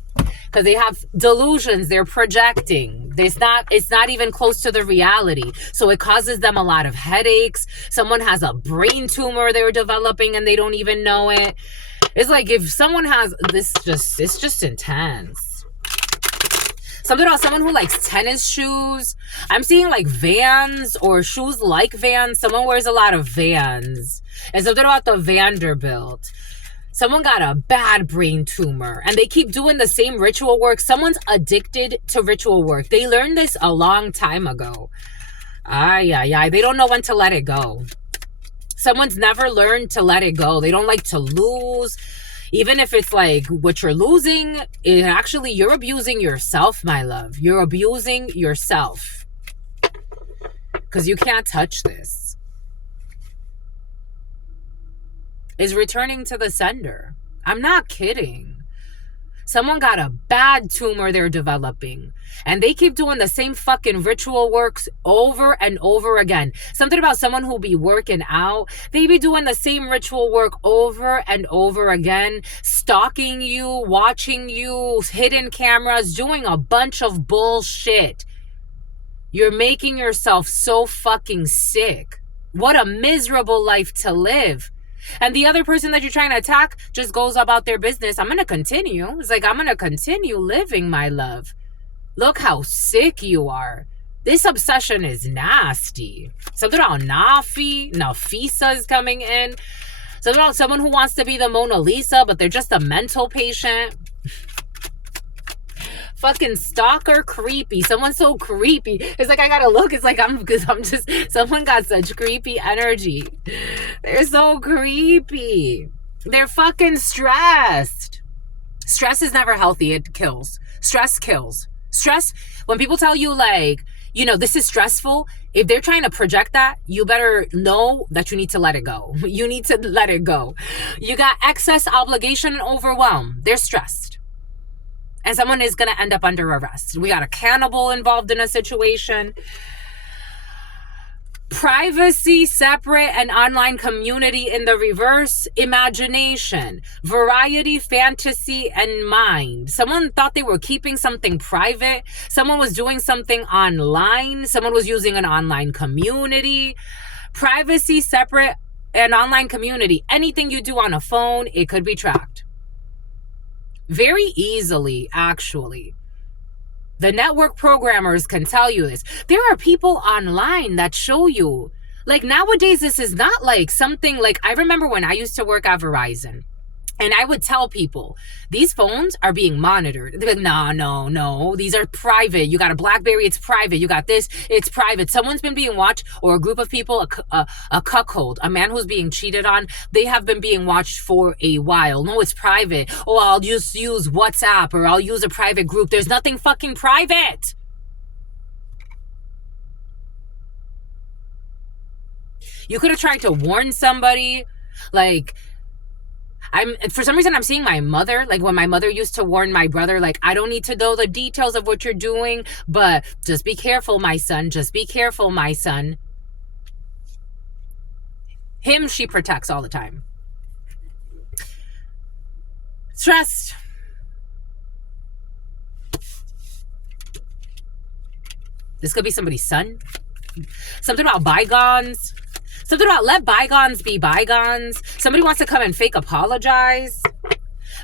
Because they have delusions, they're projecting. It's not even close to the reality. So it causes them a lot of headaches. Someone has a brain tumor they're developing and they don't even know it. It's like if someone has this, it's just intense. Something about someone who likes tennis shoes. I'm seeing like Vans or shoes like Vans. Someone wears a lot of Vans. And something about the Vanderbilt. Someone got a bad brain tumor and they keep doing the same ritual work. Someone's addicted to ritual work. They learned this a long time ago. They don't know when to let it go. Someone's never learned to let it go. They don't like to lose. Even if it's like what you're losing, you're abusing yourself, my love. You're abusing yourself. Because you can't touch this. Is returning to the sender. I'm not kidding. Someone got a bad tumor they're developing. And they keep doing the same fucking ritual works over and over again. Something about someone who'll be working out. They be doing the same ritual work over and over again. Stalking you, watching you, hidden cameras, doing a bunch of bullshit. You're making yourself so fucking sick. What a miserable life to live. And the other person that you're trying to attack just goes about their business. I'm going to continue. It's like, I'm going to continue living, my love. Look how sick you are. This obsession is nasty. Something about Nafisa is coming in. Something about someone who wants to be the Mona Lisa, but they're just a mental patient. Fucking stalker creepy. Someone's so creepy. It's like I gotta look. It's like someone got such creepy energy. They're so creepy. They're fucking stressed. Stress is never healthy. It kills. Stress kills. Stress, when people tell you like, this is stressful, if they're trying to project that, you better know that you need to let it go. You need to let it go. You got excess obligation and overwhelm. They're stressed. And someone is going to end up under arrest. We got a cannibal involved in a situation. Privacy, separate, and online community in the reverse. Imagination, variety, fantasy, and mind. Someone thought they were keeping something private. Someone was doing something online. Someone was using an online community. Privacy, separate, and online community. Anything you do on a phone, it could be tracked. Very easily, actually. The network programmers can tell you this. There are people online that show you. Like nowadays, this is not like something like, I remember when I used to work at Verizon. And I would tell people, these phones are being monitored. They're like, no. These are private. You got a BlackBerry, it's private. You got this, it's private. Someone's been being watched, or a group of people, a cuckold, a man who's being cheated on. They have been being watched for a while. No, it's private. Oh, I'll just use WhatsApp, or I'll use a private group. There's nothing fucking private. You could have tried to warn somebody. Like, for some reason I'm seeing my mother, like when my mother used to warn my brother, like, I don't need to know the details of what you're doing, but just be careful, my son. Just be careful, my son. Him, she protects all the time. Stressed. This could be somebody's son. Something about bygones. Something about let bygones be bygones. Somebody wants to come and fake apologize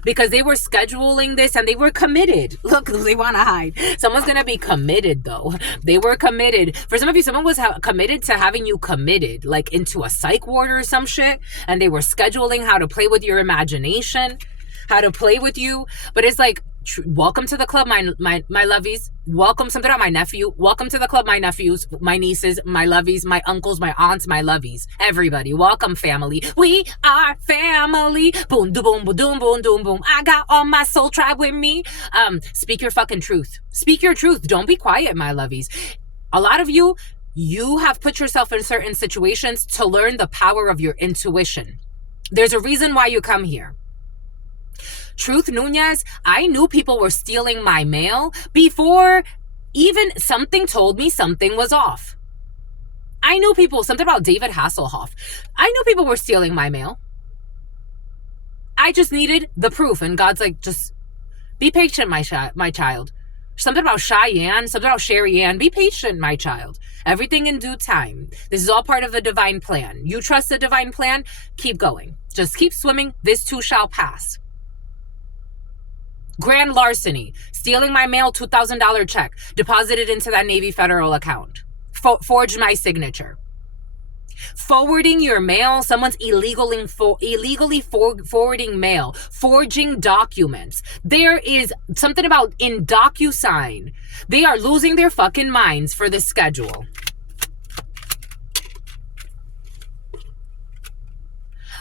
because they were scheduling this and they were committed. Look, they want to hide. Someone's going to be committed, though. They were committed. For some of you, someone was committed to having you committed, like into a psych ward or some shit. And they were scheduling how to play with your imagination, how to play with you. But it's like, welcome to the club, my lovies. Welcome, something about my nephew. Welcome to the club, my nephews, my nieces, my lovies, my uncles, my aunts, my lovies. Everybody, welcome, family. We are family. Boom, boom, boom, boom, boom, boom, boom. I got all my soul tribe with me. Speak your fucking truth. Speak your truth. Don't be quiet, my lovies. A lot of you have put yourself in certain situations to learn the power of your intuition. There's a reason why you come here. Truth Nunez, I knew people were stealing my mail before even something told me something was off. I knew people, something about David Hasselhoff. I knew people were stealing my mail. I just needed the proof. And God's like, just be patient, my child. Something about Cheyenne, something about Sherry Ann. Be patient, my child. Everything in due time. This is all part of the divine plan. You trust the divine plan? Keep going. Just keep swimming. This too shall pass. Grand larceny, stealing my mail, $2,000 check, deposited into that Navy Federal account, forged my signature. Forwarding your mail, someone's illegally forwarding mail, forging documents. There is something about in DocuSign. They are losing their fucking minds for the schedule.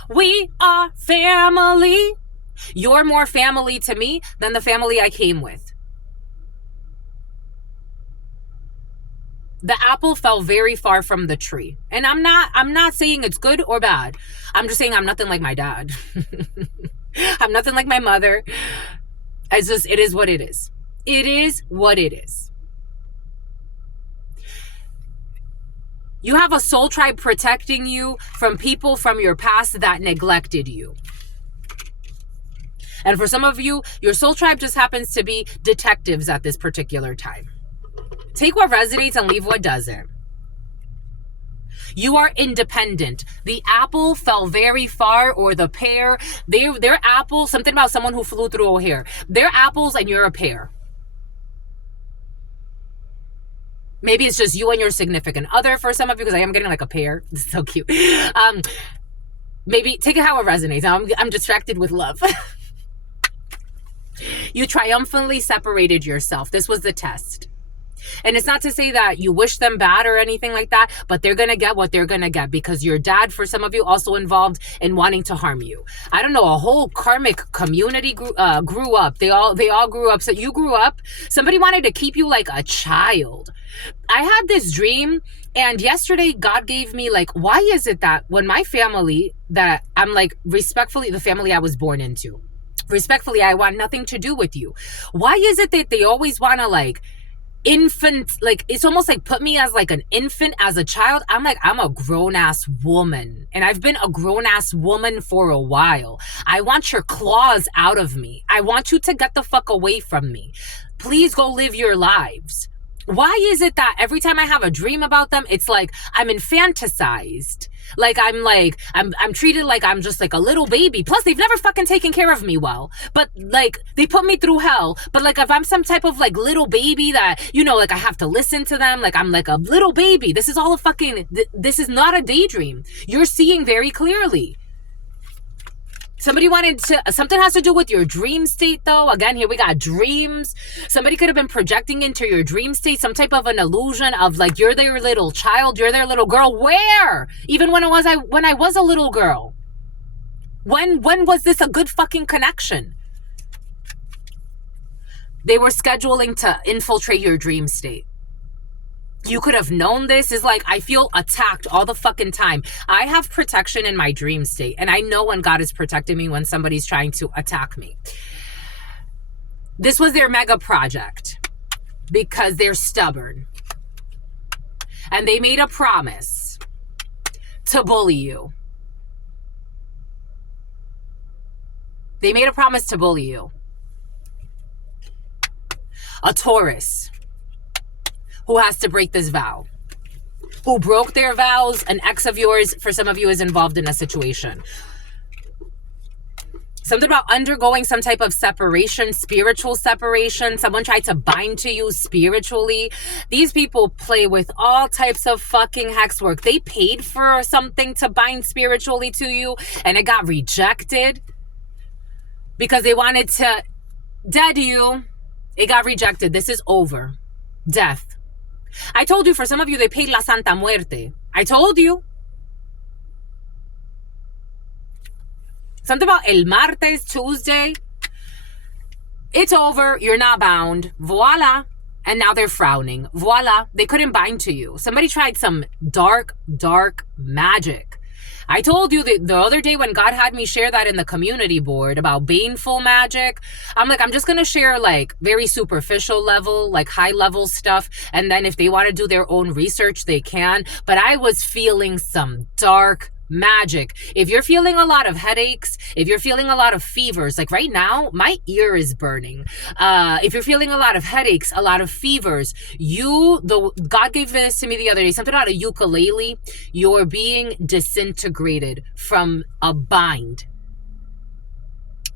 We are family. You're more family to me than the family I came with. The apple fell very far from the tree. And I'm not saying it's good or bad. I'm just saying I'm nothing like my dad. I'm nothing like my mother. It's just, it is what it is. It is what it is. You have a soul tribe protecting you from people from your past that neglected you. And for some of you, your soul tribe just happens to be detectives at this particular time. Take what resonates and leave what doesn't. You are independent. The apple fell very far, or the pear. They're apples, something about someone who flew through a hair. They're apples and you're a pear. Maybe it's just you and your significant other for some of you, because I am getting like a pear. It's so cute. Maybe take it how it resonates. I'm distracted with love. You triumphantly separated yourself. This was the test. And it's not to say that you wish them bad or anything like that, but they're going to get what they're going to get, because your dad, for some of you, also involved in wanting to harm you. I don't know, a whole karmic community grew up. They all grew up. So you grew up, somebody wanted to keep you like a child. I had this dream, and yesterday God gave me like, why is it that when my family, that I'm like, respectfully, the family I was born into, respectfully, I want nothing to do with you. Why is it that they always want to like infant, like it's almost like put me as like an infant as a child? I'm like, I'm a grown-ass woman, and I've been a grown-ass woman for a while. I want your claws out of me. I want you to get the fuck away from me. Please go live your lives. Why is it that every time I have a dream about them, it's like I'm infanticized? Like I'm treated like I'm just like a little baby. Plus, they've never fucking taken care of me well. But like, they put me through hell. But like, if I'm some type of like little baby that, you know, like I have to listen to them, like I'm like a little baby. This is all a fucking, this is not a daydream. You're seeing very clearly. Something has to do with your dream state though. Again, here we got dreams. Somebody could have been projecting into your dream state some type of an illusion of like you're their little child, you're their little girl. Where? Even when I was a little girl. When was this a good fucking connection? They were scheduling to infiltrate your dream state. You could have known this. Is like, I feel attacked all the fucking time. I have protection in my dream state. And I know when God is protecting me when somebody's trying to attack me. This was their mega project because they're stubborn. And they made a promise to bully you. They made a promise to bully you. A Taurus who has to break this vow, who broke their vows. An ex of yours, for some of you, is involved in a situation. Something about undergoing some type of separation, spiritual separation. Someone tried to bind to you spiritually. These people play with all types of fucking hex work. They paid for something to bind spiritually to you, and it got rejected because they wanted to dead you. It got rejected. This is over. Death. I told you, for some of you, they paid la Santa Muerte. I told you. Something about el martes, Tuesday. It's over. You're not bound. Voila. And now they're frowning. Voila. They couldn't bind to you. Somebody tried some dark, dark magic. I told you that the other day when God had me share that in the community board about baneful magic, I'm like, I'm just going to share like very superficial level, like high level stuff. And then if they want to do their own research, they can. But I was feeling some dark magic. If you're feeling a lot of headaches, if you're feeling a lot of fevers, like right now, my ear is burning. If you're feeling a lot of headaches, a lot of fevers, God gave this to me the other day, something about a ukulele. You're being disintegrated from a bind.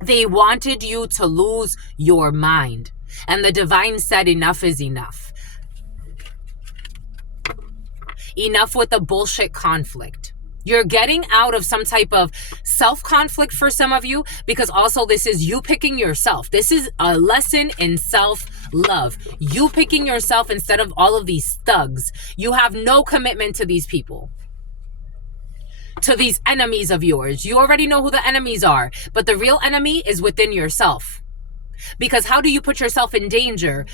They wanted you to lose your mind. And the divine said, enough is enough. Enough with the bullshit conflict. You're getting out of some type of self-conflict for some of you, because also this is you picking yourself. This is a lesson in self-love. You picking yourself instead of all of these thugs. You have no commitment to these people, to these enemies of yours. You already know who the enemies are, but the real enemy is within yourself. Because how do you put yourself in danger?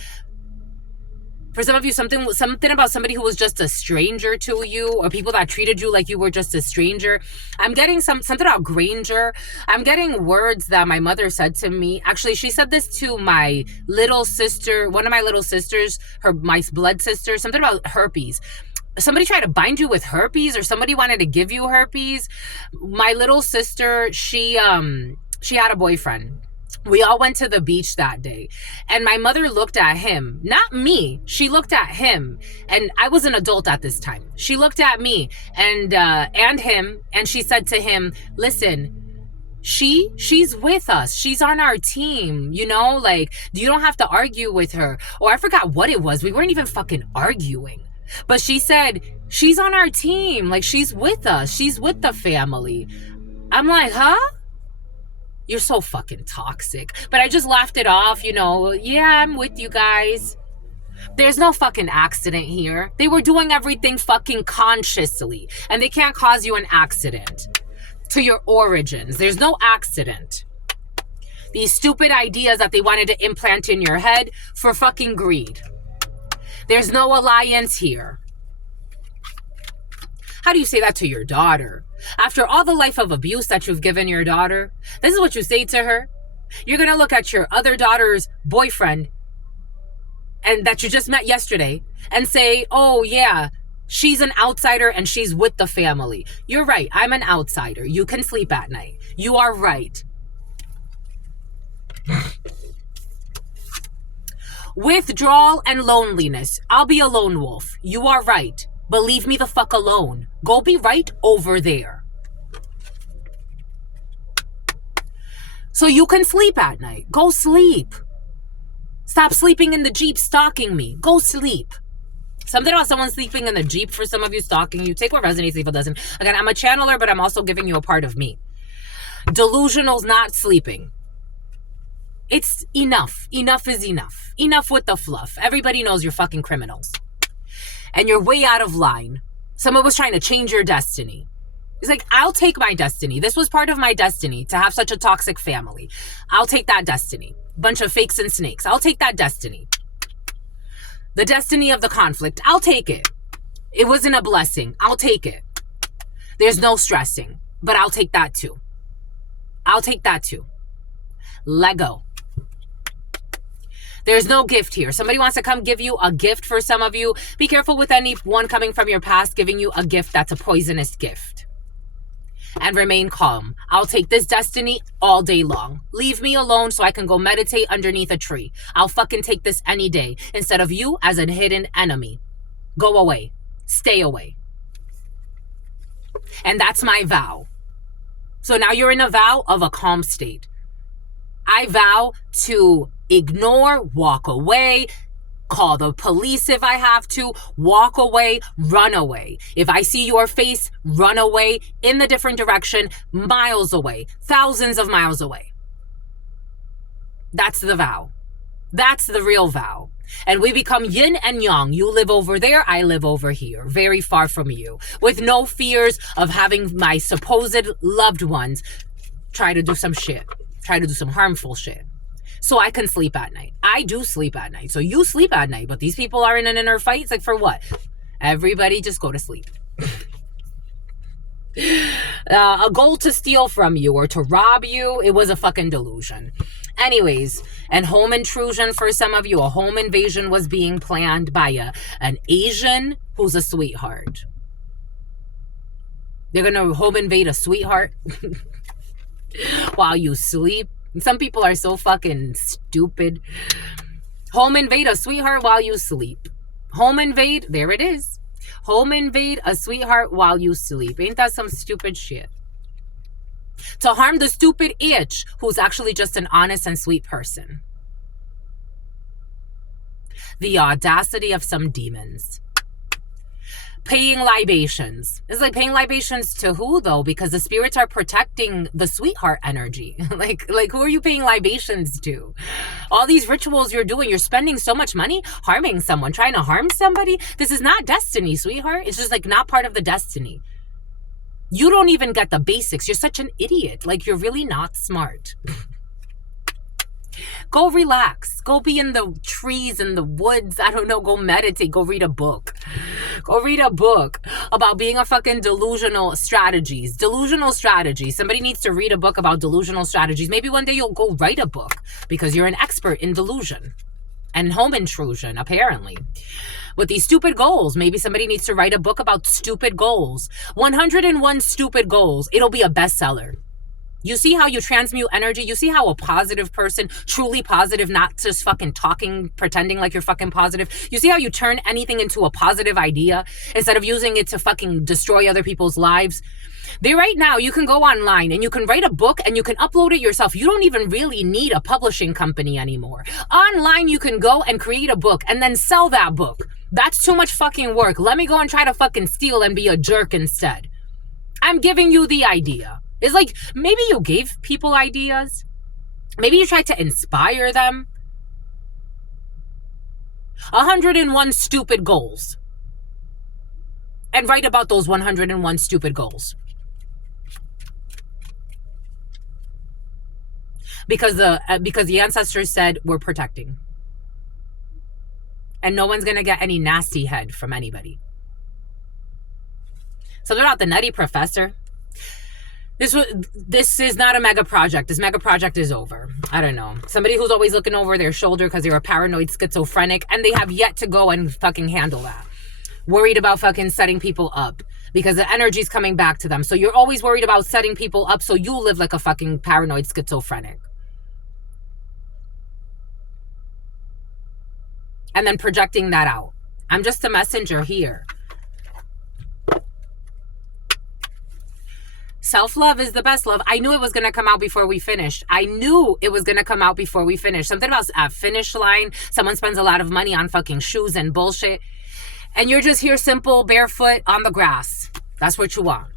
For some of you, something about somebody who was just a stranger to you, or people that treated you like you were just a stranger. I'm getting something about Granger. I'm getting words that my mother said to me. Actually, she said this to my little sister, one of my little sisters, my blood sister, something about herpes. Somebody tried to bind you with herpes, or somebody wanted to give you herpes. My little sister, she had a boyfriend. We all went to the beach that day, and my mother looked at him, not me. She looked at him, and I was an adult at this time. She looked at me and him, and she said to him, listen, she's with us. She's on our team, you know, like, you don't have to argue with her. Or I forgot what it was. We weren't even fucking arguing. But she said, she's on our team. Like, she's with us. She's with the family. I'm like, huh? You're so fucking toxic. But I just laughed it off, you know. Yeah, I'm with you guys. There's no fucking accident here. They were doing everything fucking consciously. And they can't cause you an accident to your origins. There's no accident. These stupid ideas that they wanted to implant in your head for fucking greed. There's no alliance here. How do you say that to your daughter? After all the life of abuse that you've given your daughter, this is what you say to her. You're going to look at your other daughter's boyfriend, and that you just met yesterday, and say, oh yeah, she's an outsider and she's with the family. You're right. I'm an outsider. You can sleep at night. You are right. Withdrawal and loneliness. I'll be a lone wolf. You are right. But leave me the fuck alone. Go be right over there. So you can sleep at night. Go sleep. Stop sleeping in the Jeep stalking me. Go sleep. Something about someone sleeping in the Jeep for some of you, stalking you. Take what resonates, if it doesn't. Again, I'm a channeler, but I'm also giving you a part of me. Delusional's not sleeping. It's enough. Enough is enough. Enough with the fluff. Everybody knows you're fucking criminals. And you're way out of line. Someone was trying to change your destiny. It's like, I'll take my destiny. This was part of my destiny to have such a toxic family. I'll take that destiny. Bunch of fakes and snakes. I'll take that destiny. The destiny of the conflict. I'll take it. It wasn't a blessing. I'll take it. There's no stressing. But I'll take that too. I'll take that too. Lego. There's no gift here. Somebody wants to come give you a gift for some of you. Be careful with anyone coming from your past giving you a gift that's a poisonous gift. And remain calm. I'll take this destiny all day long. Leave me alone so I can go meditate underneath a tree. I'll fucking take this any day instead of you as a hidden enemy. Go away. Stay away. And that's my vow. So now you're in a vow of a calm state. I vow to ignore, walk away, call the police if I have to, walk away, run away. If I see your face, run away in the different direction, miles away, thousands of miles away. That's the vow. That's the real vow. And we become yin and yang. You live over there, I live over here, very far from you, with no fears of having my supposed loved ones try to do some shit, try to do some harmful shit. So I can sleep at night. I do sleep at night. So you sleep at night, but these people are in an inner fight. It's like, for what? Everybody just go to sleep. A goal to steal from you or to rob you, it was a fucking delusion. Anyways, and home intrusion for some of you, a home invasion was being planned by an Asian who's a sweetheart. They're gonna home invade a sweetheart while you sleep. Some people are so fucking stupid. Home invade a sweetheart while you sleep. Home invade, there it is. Home invade a sweetheart while you sleep. Ain't that some stupid shit? To harm the stupid itch who's actually just an honest and sweet person. The audacity of some demons. Paying libations. It's like, paying libations to who though? Because the spirits are protecting the sweetheart energy. like who are you paying libations to? All these rituals you're doing, you're spending so much money harming someone, trying to harm somebody. This is not destiny, sweetheart. It's just like not part of the destiny. You don't even get the basics. You're such an idiot. Like, you're really not smart. Go relax. Go be in the trees, in the woods. I don't know. Go meditate. Go read a book. Go read a book about being a fucking delusional strategies. Delusional strategies. Somebody needs to read a book about delusional strategies. Maybe one day you'll go write a book because you're an expert in delusion and home intrusion, apparently. With these stupid goals, maybe somebody needs to write a book about stupid goals. 101 stupid goals. It'll be a bestseller. You see how you transmute energy? You see how a positive person, truly positive, not just fucking talking, pretending like you're fucking positive. You see how you turn anything into a positive idea instead of using it to fucking destroy other people's lives? Right now, you can go online and you can write a book and you can upload it yourself. You don't even really need a publishing company anymore. Online, you can go and create a book and then sell that book. That's too much fucking work. Let me go and try to fucking steal and be a jerk instead. I'm giving you the idea. It's like, maybe you gave people ideas. Maybe you tried to inspire them. 101 stupid goals. And write about those 101 stupid goals. Because the ancestors said we're protecting. And no one's going to get any nasty head from anybody. Something about the nutty professor. This is not a mega project. This mega project is over. I don't know. Somebody who's always looking over their shoulder because they're a paranoid schizophrenic and they have yet to go and fucking handle that. Worried about fucking setting people up because the energy's coming back to them. So you're always worried about setting people up so you live like a fucking paranoid schizophrenic. And then projecting that out. I'm just a messenger here. Self-love is the best love. I knew it was going to come out before we finished. I knew it was going to come out before we finished. Something about a finish line. Someone spends a lot of money on fucking shoes and bullshit. And you're just here simple, barefoot, on the grass. That's what you want.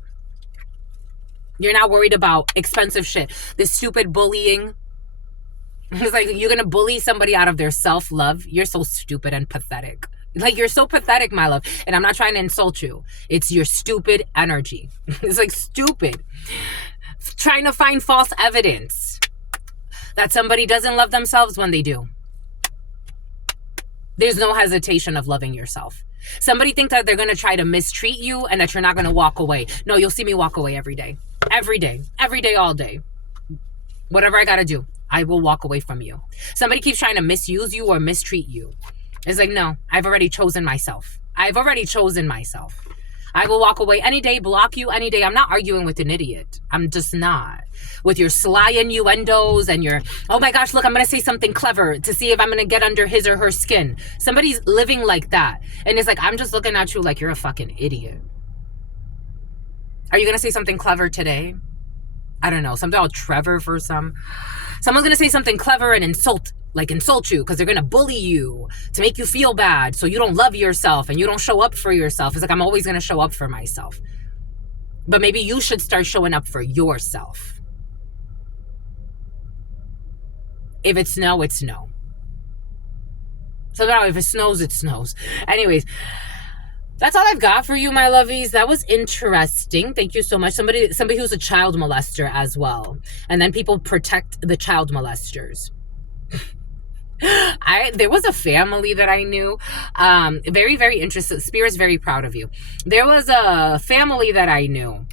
You're not worried about expensive shit. This stupid bullying. It's like, you're going to bully somebody out of their self-love. You're so stupid and pathetic. Like, you're so pathetic, my love. And I'm not trying to insult you. It's your stupid energy. It's like stupid. Trying to find false evidence that somebody doesn't love themselves when they do. There's no hesitation of loving yourself. Somebody thinks that they're going to try to mistreat you and that you're not going to walk away. No, you'll see me walk away every day. Every day. Every day, all day. Whatever I got to do, I will walk away from you. Somebody keeps trying to misuse you or mistreat you. It's like, no, I've already chosen myself. I've already chosen myself. I will walk away any day, block you any day. I'm not arguing with an idiot. I'm just not. With your sly innuendos and your, oh my gosh, look, I'm going to say something clever to see if I'm going to get under his or her skin. Somebody's living like that. And it's like, I'm just looking at you like you're a fucking idiot. Are you going to say something clever today? I don't know. Something about Trevor for some. Someone's going to say something clever and insult you because they're going to bully you to make you feel bad so you don't love yourself and you don't show up for yourself. It's like, I'm always going to show up for myself. But maybe you should start showing up for yourself. If it's no, it's no. So now if it snows, it snows. Anyways, that's all I've got for you, my lovies. That was interesting. Thank you so much. Somebody who's a child molester as well. And then people protect the child molesters. There was a family that I knew, very, very interested. Spirit's very proud of you. There was a family that I knew,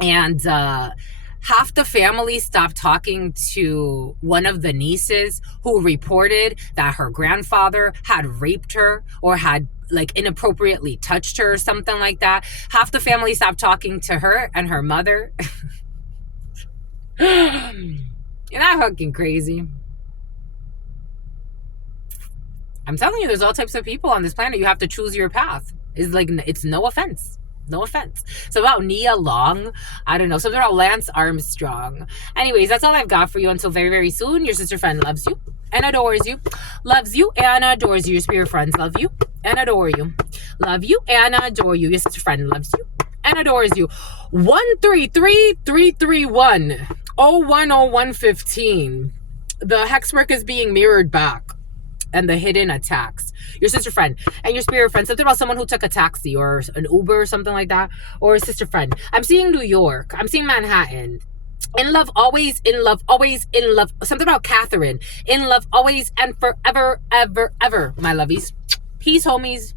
and half the family stopped talking to one of the nieces who reported that her grandfather had raped her or had like inappropriately touched her or something like that. Half the family stopped talking to her and her mother. You're not fucking crazy. I'm telling you, there's all types of people on this planet. You have to choose your path. It's like, it's no offense. No offense. So about Nia Long, I don't know. Something about Lance Armstrong. Anyways, that's all I've got for you until very, very soon. Your sister friend loves you and adores you. Loves you and adores you. Your spirit friends love you and adore you. Love you and adore you. Your sister friend loves you and adores you. 133-331 010115. The hex work is being mirrored back. And the hidden attacks. Your sister friend and your spirit friend. Something about someone who took a taxi or an Uber or something like that. Or a sister friend. I'm seeing New York. I'm seeing Manhattan. In love, always. In love, always. In love. Something about Catherine. In love, always and forever, ever, ever. My lovies. Peace, homies.